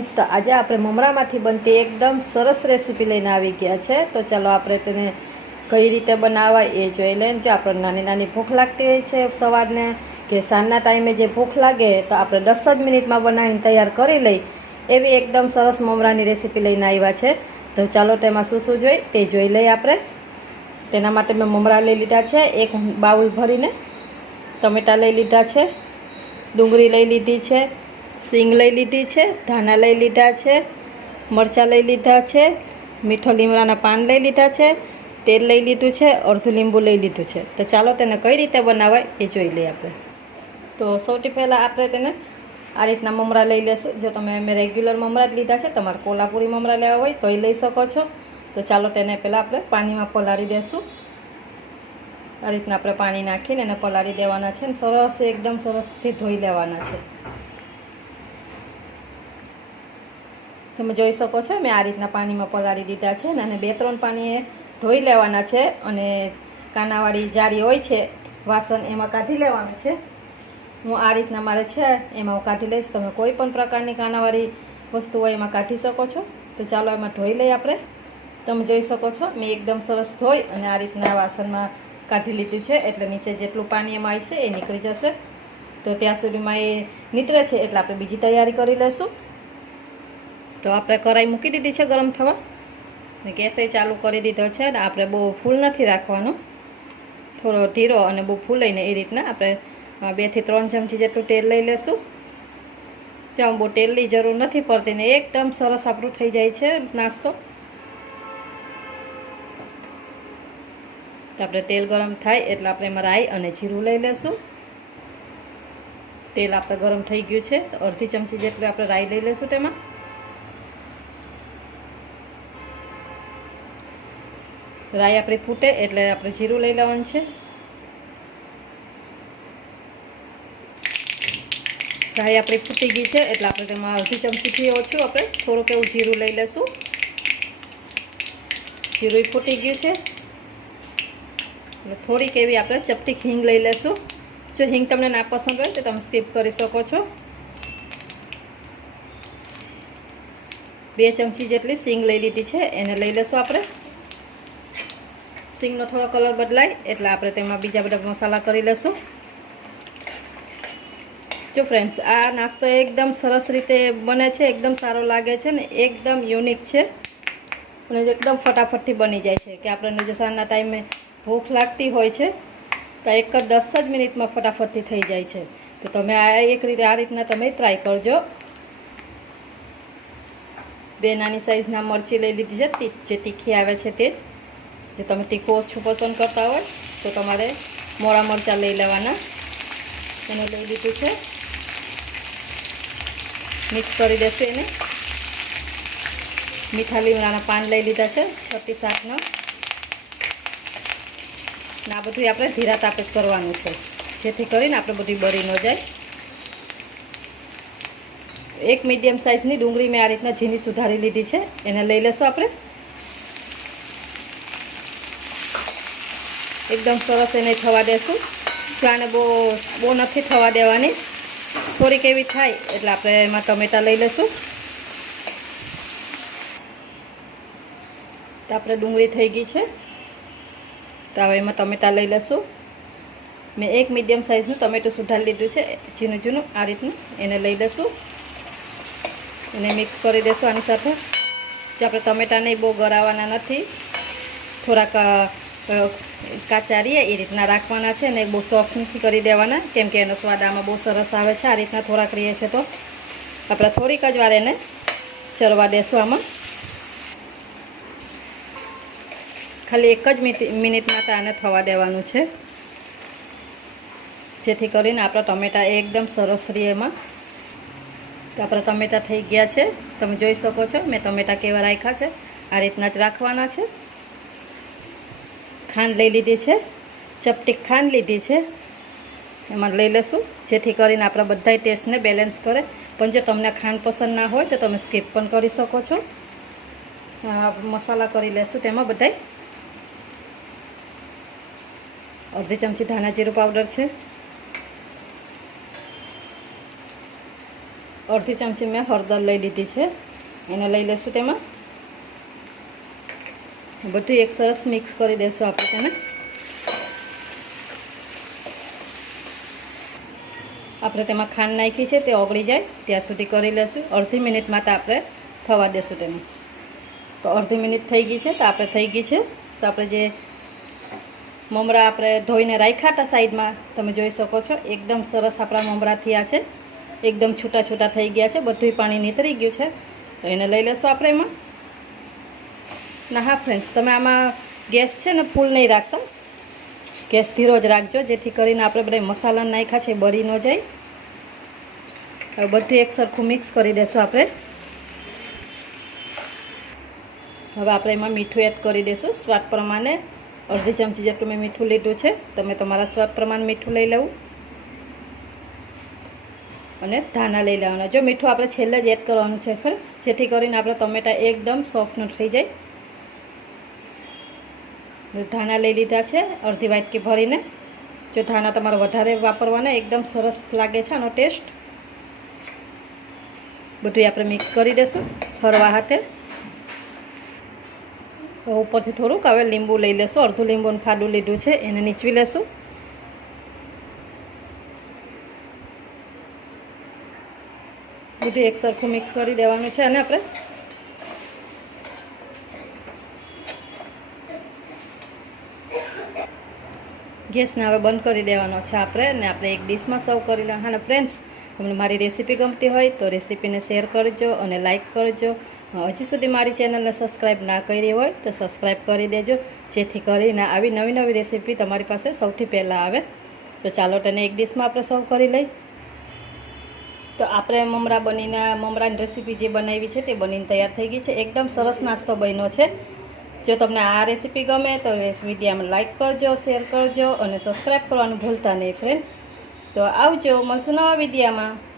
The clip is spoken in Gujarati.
ફ્રેન્ડ્સ તો આજે આપણે મમરામાંથી બનતી એકદમ સરસ રેસીપી લઈને આવી ગયા છે. તો ચાલો આપણે તેને કઈ રીતે બનાવાય એ જોઈ લઈને જો આપણે નાની નાની ભૂખ લાગતી હોય છે સવારને, કે સાંજના ટાઈમે જે ભૂખ લાગે, તો આપણે દસ જ મિનિટમાં બનાવીને તૈયાર કરી લઈ. એવી એકદમ સરસ મમરાની રેસીપી લઈને આવ્યા છે. તો ચાલો તેમાં શું શું જોઈ તે જોઈ લઈએ આપણે. તેના માટે મેં મમરા લઈ લીધા છે. એક બાઉલ ભરીને ટમેટાં લઈ લીધા છે. ડુંગળી લઈ લીધી છે. સિંગ લઈ લીધી છે ધાના લઈ લીધા છે, મરચાં લઈ લીધા છે, મીઠો લીમડાના પાન લઈ લીધા છે, તેલ લઈ લીધું છે, અડધું લીંબુ લઈ લીધું છે. તો ચાલો તેને કઈ રીતે બનાવાય એ જોઈ લઈએ આપણે. તો સૌથી પહેલાં આપણે તેને આ રીતના મમરા લઈ લેશું. જો તમે મેં રેગ્યુલર મમરા જ લીધા છે, તમારે કોલ્હાપુરી મમરા લેવા હોય તો એ લઈ શકો છો. તો ચાલો તેને પહેલાં આપણે પાણીમાં પલાળી દેશું. આ રીતના આપણે પાણી નાખીને એને પલાળી દેવાના છે ને સરસ, એકદમ સરસથી ધોઈ લેવાના છે. તમે જોઈ શકો છો, મેં આ રીતના પાણીમાં પલાળી દીધા છે અને બે ત્રણ પાણીએ ધોઈ લેવાના છે અને કાનાવાળી જારી હોય છે, વાસણ એમાં કાઢી લેવાનું છે. હું આ રીતના મારે છે, એમાં હું કાઢી લઈશ. તમે કોઈ પણ પ્રકારની કાનાવાળી વસ્તુ હોય એમાં કાઢી શકો છો. તો ચાલો એમાં ધોઈ લઈએ આપણે. તમે જોઈ શકો છો, મેં એકદમ સરસ ધોઈ અને આ રીતના વાસણમાં કાઢી લીધું છે. એટલે નીચે જેટલું પાણી એમાં આવશે એ નીકળી જશે. તો ત્યાં સુધીમાં એ નીતરે છે, એટલે આપણે બીજી તૈયારી કરી લઈશું. તો આપણે કરાઈ મૂકી દીધી છે ગરમ થવા. ને ગેસે ચાલુ કરી દીધો છે ને આપણે બહુ ફૂલ નથી રાખવાનું. થોડો ઢીરો અને બહુ ફૂલાઈને એ રીતના આપણે બેથી ત્રણ ચમચી જેટલું તેલ લઈ લેશું. જ્યાં બહુ તેલની જરૂર નથી પડતી ને એકદમ સરસ આપણું થઈ જાય છે નાસ્તો. તો આપણે તેલ ગરમ થાય એટલે આપણે એમાં રાઈ અને જીરું લઈ લેશું. તેલ આપણે ગરમ થઈ ગયું છે તો અડધી ચમચી જેટલું આપણે રાઈ લઈ લેશું તેમાં. રાઈ આપણી ફૂટે એટલે આપણે જીરું લઈ લેવાનું છે. રાઈ આપણી ફૂટી ગઈ છે એટલે આપણે તેમાં અડધી ચમચીથી ઓછું આપણે થોડુંક એવું જીરું લઈ લેશું. જીરું ફૂટી ગયું છે. એટલે થોડીક એવી આપણે ચપટી હિંગ લઈ લેશું. જો હિંગ તમને ના પસંદ હોય તો તમે સ્કીપ કરી શકો છો. બે ચમચી જેટલી સિંગ લઈ લીધી છે, એને લઈ લેશું આપણે. સિંગનો થોડો કલર બદલાય, એટલે આપણે તેમાં બીજા બધા મસાલા કરી લઈશું. જો ફ્રેન્ડ્સ આ નાસ્તો એકદમ સરસ રીતે બને છે, એકદમ સારો લાગે છે ને એકદમ યુનિક છે. અને એકદમ ફટાફટથી બની જાય છે, કે આપણે જો સાંજના ટાઈમે ભૂખ લાગતી હોય છે, તો એક જ દસ જ મિનિટમાં ફટાફટથી થઈ જાય છે. તો તમે આ એક રીતે, આ રીતના તમે ટ્રાય કરજો. બે નાની સાઇઝના મરચી લઈ લીધી છે જે તીખી આવે છે તે જ. જો તમે તીખું ઓછું પસંદ કરતા હોય, તો તમારે મોળા મરચાં લઈ લેવાના. એને લઈ લીધું છે. મિક્સ કરી દેશું એને. મીઠા લીમડાના પાન લઈ લીધા છે છથી સાતના ને આ બધું આપણે ધીરા તાપે કરવાનું છે. જેથી કરીને આપણે બધી બળી ન જાય. એક મીડિયમ સાઇઝની ડુંગળી મેં આ રીતના ઝીની સુધારી લીધી છે. એને લઈ લેશું આપણે. એકદમ સરસ એને થવા દેશું. જાણે બહુ બહુ નથી થવા દેવાની. થોડીક એવી થાય એટલે આપણે એમાં ટમેટાં લઈ લઈશું. તો આપણે ડુંગળી થઈ ગઈ છે. તો હવે એમાં ટમેટાં લઈ લઈશું. મેં એક મીડિયમ સાઇઝનું ટમેટું સુધારી લીધું છે. ઝીણું ઝીણું આ રીતનું એને લઈ લઈશું. એને મિક્સ કરી દેશું આની સાથે. જે આપણે ટમેટાને બહુ ગળાવવાના નથી, થોડાક કાચા રહીએ એ રીતના રાખવાના છે ને બહુ સોફ્ટથી કરી દેવાના, કેમ કે એનો સ્વાદ આમાં બહુ સરસ આવે છે, આ રીતના થોડાક રહીએ છે તો. આપણે થોડીક જ વાર એને ચરવા દેશું આમાં. ખાલી એક જ મિનિટમાં આને થવા દેવાનું છે. જેથી કરીને આપણા ટમેટા એકદમ સરસ રહે એમાં. તો આપણા ટમેટા થઈ ગયા છે. તમે જોઈ શકો છો, મેં ટમેટા કેવા રાખ્યા છે. આ રીતના જ રાખવાના છે. ખાંડ લઈ લીધી છે. ચપટી ખાંડ લીધી છે. એમાં લઈ લઈશું. જેથી કરીને આપણા બધા ટેસ્ટને બેલેન્સ કરે. પણ જો તમને ખાંડ પસંદ ના હોય તો તમે સ્કીપ પણ કરી શકો છો. મસાલા કરી લેશું તેમાં બધાય. અડધી ચમચી ધાણા જીરું પાવડર છે. અડધી ચમચી મેં હળદર લઈ લીધી છે. એને લઈ લઈશું તેમાં. બધું એક સરસ મિક્સ કરી દઈશું આપણે તેને આપણે તેમાં ખાંડ નાખી છે, તે ઓગળી જાય, ત્યાં સુધી કરી લઈશું અડધી મિનિટ માટે આપણે થવા દેશું તેને. તો અડધી મિનિટ થઈ ગઈ છે, તો આપણે થઈ ગઈ છે. તો આપણે જે મમરા આપણે ધોઈને રાખ્યા હતા સાઈડમાં, તમે જોઈ શકો છો, એકદમ સરસ આપણા મમરા થયા છે. એકદમ છૂટા છૂટા થઈ ગયા છે બધું પાણી નીતરી ગયું છે. તો એને લઈ લેશું આપણે એમાં. ના હા ફ્રેન્ડ્સ તમે આમાં ગેસ છે ને ફૂલ નહીં રાખતા? ગેસ ધીરો જ રાખજો, જેથી કરીને આપણે બધા મસાલા નાખ્યા છે, બળી ન જાય. હવે બધું એક સરખું મિક્સ કરી દેશું આપણે. હવે આપણે એમાં મીઠું એડ કરી દઈશું સ્વાદ પ્રમાણે અડધી ચમચી જેટલું મેં મીઠું લીધું છે. તમે તમારા સ્વાદ પ્રમાણે મીઠું લઈ લેવું. અને ધાના લઈ લેવાના. જો મીઠું આપણે છેલ્લે જ એડ કરવાનું છે ફ્રેન્ડ્સ જેથી કરીને આપણે ટમેટા એકદમ સોફ્ટ થઈ જાય. ધાના લઈ લીધા છે, અડધી વાટકી ભરીને. જો ધાના તમારે વધારે વાપરવાના, એકદમ સરસ લાગે છે આનો ટેસ્ટ. બધું આપણે મિક્સ કરી દઈશું ફરવા હાથે. ઉપરથી થોડુંક હવે લીંબુ લઈ લેશું. અડધું લીંબુનું ફાડું લીધું છે, એને નીચવી લેશું. બધું એક સરખું મિક્સ કરી દેવાનું છે અને આપણે ગેસને હવે બંધ કરી દેવાનો છે આપણે અને આપણે એક ડીશમાં સર્વ કરી અને ફ્રેન્ડ્સ તમને મારી રેસીપી ગમતી હોય તો રેસીપીને શેર કરજો અને લાઇક કરજો. હજી સુધી મારી ચેનલને સબસ્ક્રાઈબ ના કરી હોય તો સબસ્ક્રાઈબ કરી દેજો, જેથી કરીને આવી નવી નવી રેસીપી તમારી પાસે સૌથી પહેલાં આવે. તો ચાલો તેને એક ડીશમાં આપણે સર્વ કરી લઈ તો આપણે મમરા બનીને, મમરાની રેસીપી જે બનાવી છે તે બનીને તૈયાર થઈ ગઈ છે. એકદમ સરસ નાસ્તો બન્યો છે. જો તમને આ રેસીપી ગમે તો વિડીયામાં લાઇક કરજો શેર કરજો અને સબસ્ક્રાઈબ કરવાનું ભૂલતા નહીં ફ્રેન્ડ તો આવજો, મળશું નવા વિડીયામાં.